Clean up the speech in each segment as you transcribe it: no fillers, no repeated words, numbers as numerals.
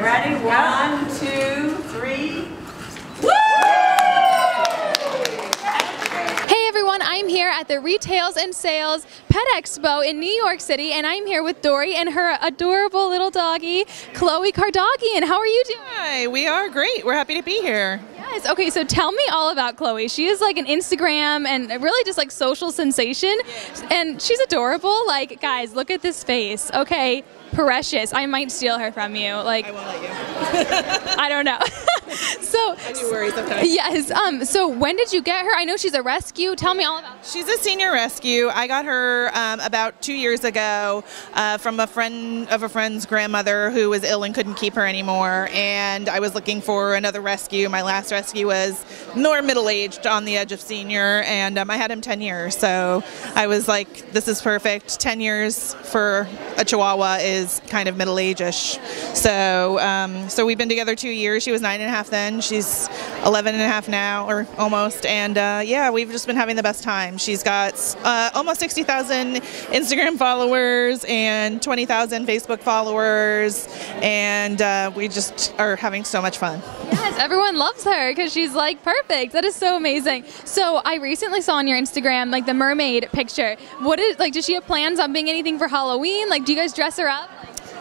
right, ready? 1, 2, 3. Hey everyone, I'm here at the Re-tails and Sales Pet Expo in New York City, and I'm here with Dory and her adorable little doggy, Chloe Kardoggian. How are you doing? Hi, we are great. We're happy to be here. Yes, okay, so tell me all about Chloe. She is like an Instagram and really just like social sensation, and she's adorable. Like, guys, look at this face. Okay, precious. I might steal her from you. Like, I won't let you. I don't know. So, I do worry sometimes. yes. So when did you get her? I know she's a rescue. Tell me all about her. She's a senior rescue. I got her about 2 years ago from a friend of a friend's grandmother who was ill and couldn't keep her anymore. And I was looking for another rescue. My last rescue was more middle-aged, on the edge of senior, and I had him 10 years. So I was like, this is perfect. 10 years for a Chihuahua is kind of middle-age-ish. So we've been together 2 years. She was 9.5 then. She's 11.5 now, or almost. And yeah, we've just been having the best time. She's got almost 60,000 Instagram followers and 20,000 Facebook followers, and we just are having so much fun. Yes, everyone loves her because she's like perfect. That is so amazing. So I recently saw on your Instagram like the mermaid picture. What is like? Does she have plans on being anything for Halloween? Like, do you guys dress her up?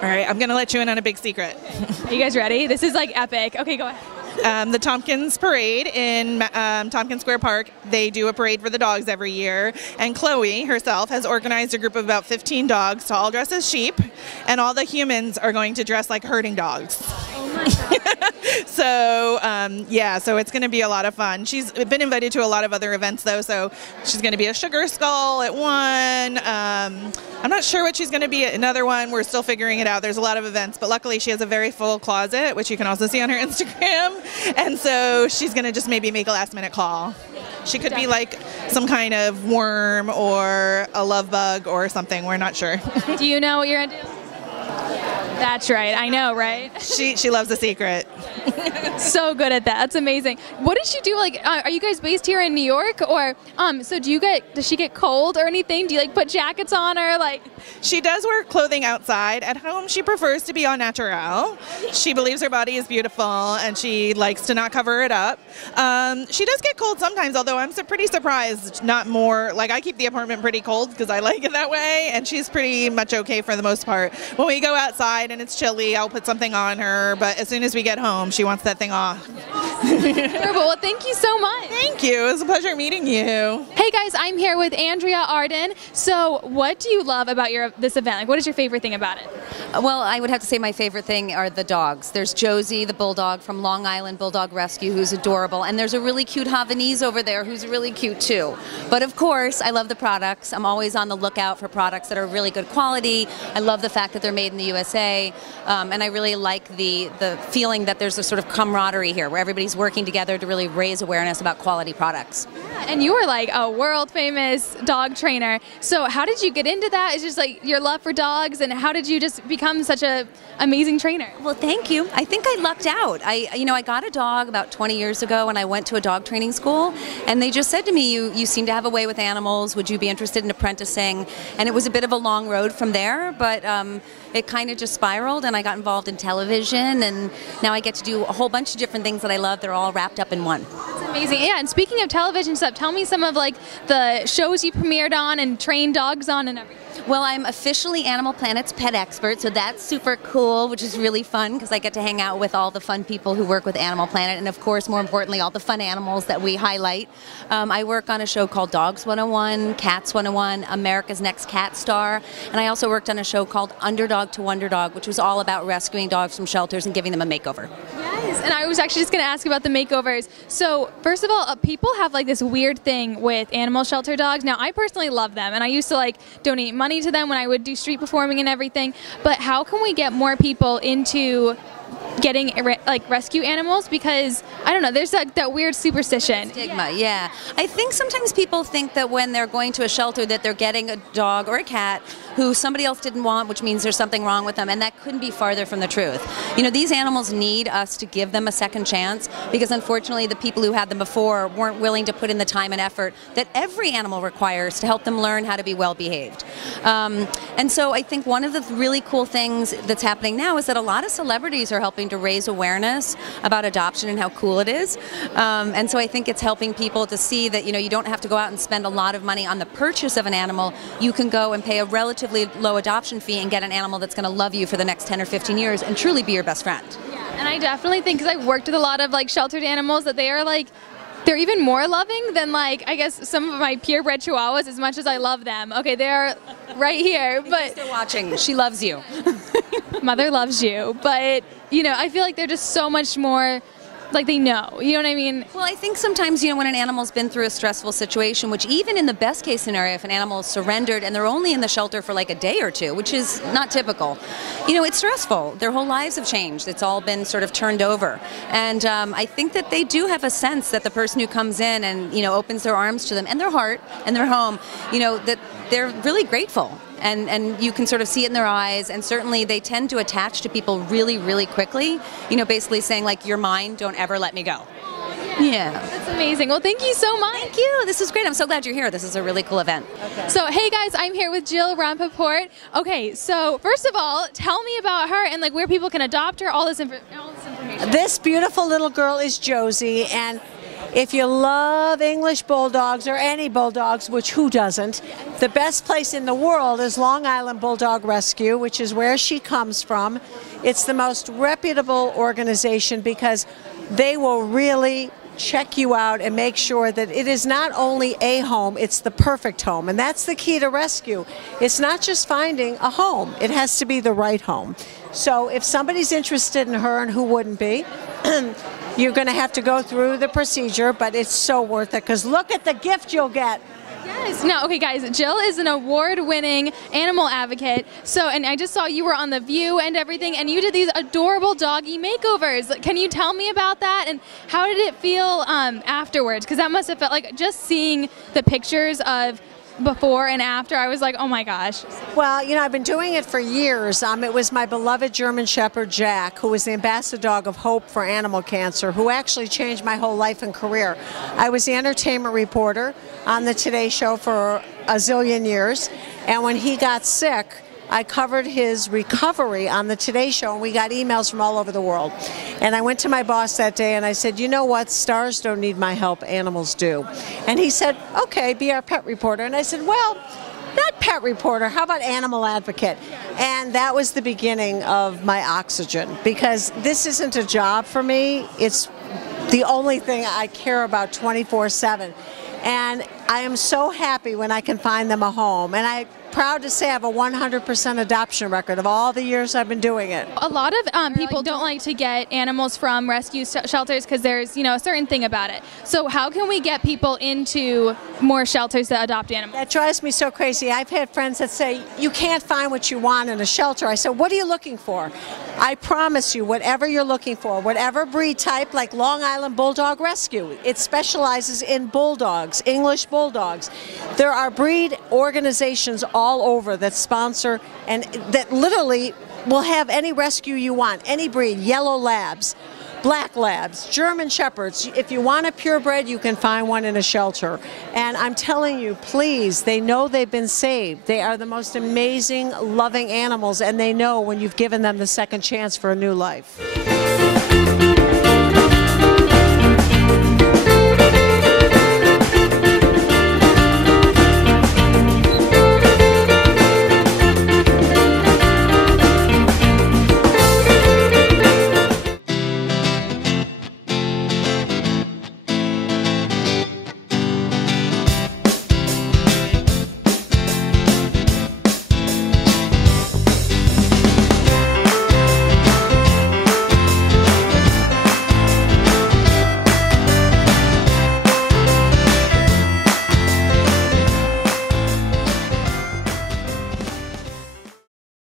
All right, I'm gonna let you in on a big secret. Are you guys ready? This is like epic. Okay, go ahead. The Tompkins Parade in Tompkins Square Park, they do a parade for the dogs every year, and Chloe herself has organized a group of about 15 dogs to all dress as sheep, and all the humans are going to dress like herding dogs. Oh my God. So yeah, so it's going to be a lot of fun. She's been invited to a lot of other events though, so she's going to be a sugar skull at one. I'm not sure what she's going to be at another one. We're still figuring it out. There's a lot of events, but luckily she has a very full closet, which you can also see on her Instagram. And so she's going to just maybe make a last-minute call. She could be like some kind of worm or a love bug or something. We're not sure. Do you know what you're gonna do? That's right. I know, right? She loves a secret. So good at that. That's amazing. What does she do? Like, are you guys based here in New York, or so does she get cold or anything? Do you like put jackets on her? Like, she does wear clothing outside. At home, she prefers to be au naturel. She believes her body is beautiful, and she likes to not cover it up. She does get cold sometimes, although I'm pretty surprised not more. Like, I keep the apartment pretty cold because I like it that way, and she's pretty much okay for the most part. When we go outside and it's chilly, I'll put something on her, but as soon as we get home, she wants that thing off. Well, thank you so much. Thank you. It was a pleasure meeting you. Hey guys, I'm here with Andrea, Arden. So what do you love about this event? Like, what is your favorite thing about it? Well, I would have to say my favorite thing are the dogs. There's Josie, the bulldog from Long Island Bulldog Rescue, who's adorable, and there's a really cute Havanese over there who's really cute too. But of course, I love the products. I'm always on the lookout for products that are really good quality. I love the fact that they're made in the USA, and I really like the feeling that there's a sort of camaraderie here where everybody's working together to really raise awareness about quality products. Yeah, and you were like a world famous dog trainer. So how did you get into that? It's just like your love for dogs, and how did you just become such an amazing trainer? Well, thank you. I think I lucked out. I got a dog about 20 years ago, and I went to a dog training school, and they just said to me, you seem to have a way with animals. Would you be interested in apprenticing? And it was a bit of a long road from there, but it kind of just spiraled, and I got involved in television, and now I get to do a whole bunch of different things that I love. They're all wrapped up in one. That's amazing. Yeah, and speaking of television stuff, tell me some of like the shows you premiered on and trained dogs on and everything. Well, I'm officially Animal Planet's pet expert, so that's super cool, which is really fun because I get to hang out with all the fun people who work with Animal Planet, and of course, more importantly, all the fun animals that we highlight. I work on a show called Dogs 101, Cats 101, America's Next Cat Star, and I also worked on a show called Underdog to Wonderdog, which was all about rescuing dogs from shelters and giving them a makeover. Yes, and I was actually just going to ask about the makeovers. So, first of all, people have like this weird thing with animal shelter dogs. Now, I personally love them, and I used to like donate money to them when I would do street performing and everything. But how can we get more people into getting like rescue animals? Because I don't know, there's that weird superstition. Stigma, yeah. I think sometimes people think that when they're going to a shelter that they're getting a dog or a cat who somebody else didn't want, which means there's something wrong with them, and that couldn't be farther from the truth. You know, these animals need us to give them a second chance because unfortunately the people who had them before weren't willing to put in the time and effort that every animal requires to help them learn how to be well behaved. And so I think one of the really cool things that's happening now is that a lot of celebrities are helping starting to raise awareness about adoption and how cool it is. And so I think it's helping people to see that, you know, you don't have to go out and spend a lot of money on the purchase of an animal. You can go and pay a relatively low adoption fee and get an animal that's going to love you for the next 10 or 15 years and truly be your best friend. Yeah, and I definitely think, because I've worked with a lot of like sheltered animals, that they are like, they're even more loving than, like, I guess some of my purebred Chihuahuas, as much as I love them. Okay, they're right here, but still watching. She loves you. Mother loves you, but you know, I feel like they're just so much more, like, they know, you know what I mean? Well, I think sometimes, you know, when an animal's been through a stressful situation, which even in the best case scenario, if an animal is surrendered and they're only in the shelter for like a day or two, which is not typical, you know, it's stressful. Their whole lives have changed. It's all been sort of turned over. And I think that they do have a sense that the person who comes in and, you know, opens their arms to them and their heart and their home, you know, that they're really grateful. And you can sort of see it in their eyes, and certainly they tend to attach to people really, really quickly, you know, basically saying like, you're mine, don't ever let me go. Yeah. That's amazing. Well, thank you so much. Thank you. This is great. I'm so glad you're here. This is a really cool event. Okay. So, hey guys, I'm here with Jill RAPPAPORT. Okay, so first of all, tell me about her and like where people can adopt her, all this information. This beautiful little girl is Josie, and if you love English bulldogs or any bulldogs, which who doesn't, the best place in the world is Long Island Bulldog Rescue, which is where she comes from. It's the most reputable organization because they will really check you out and make sure that it is not only a home, it's the perfect home. And that's the key to rescue. It's not just finding a home, it has to be the right home. So if somebody's interested in her, and who wouldn't be, you're going to have to go through the procedure, but it's so worth it because look at the gift you'll get. Yes. No, okay, guys, Jill is an award-winning animal advocate. So, and I just saw you were on The View and everything, and you did these adorable doggy makeovers. Can you tell me about that, and how did it feel afterwards? Because that must have felt like, just seeing the pictures of before and after, I was like, oh my gosh. Well, you know, I've been doing it for years. It was my beloved German Shepherd, Jack, who was the ambassador dog of hope for animal cancer, who actually changed my whole life and career. I was the entertainment reporter on the Today Show for a zillion years, and when he got sick, I covered his recovery on the Today Show, and we got emails from all over the world. And I went to my boss that day and I said, you know what, stars don't need my help, animals do. And he said, okay, be our pet reporter. And I said, well, not pet reporter, how about animal advocate? And that was the beginning of my oxygen, because this isn't a job for me, it's the only thing I care about 24/7. And I am so happy when I can find them a home. And I'm proud to say I have a 100% adoption record of all the years I've been doing it. A lot of people don't like to get animals from rescue shelters because there's, you know, a certain thing about it. So how can we get people into more shelters that adopt animals? That drives me so crazy. I've had friends that say, you can't find what you want in a shelter. I said, what are you looking for? I promise you, whatever you're looking for, whatever breed type, like Long Island Bulldog Rescue, it specializes in bulldogs, English bulldogs. There are breed organizations all over that sponsor and that literally will have any rescue you want, any breed, yellow labs, black labs, German shepherds. If you want a purebred, you can find one in a shelter. And I'm telling you, please, they know they've been saved. They are the most amazing, loving animals, and they know when you've given them the second chance for a new life.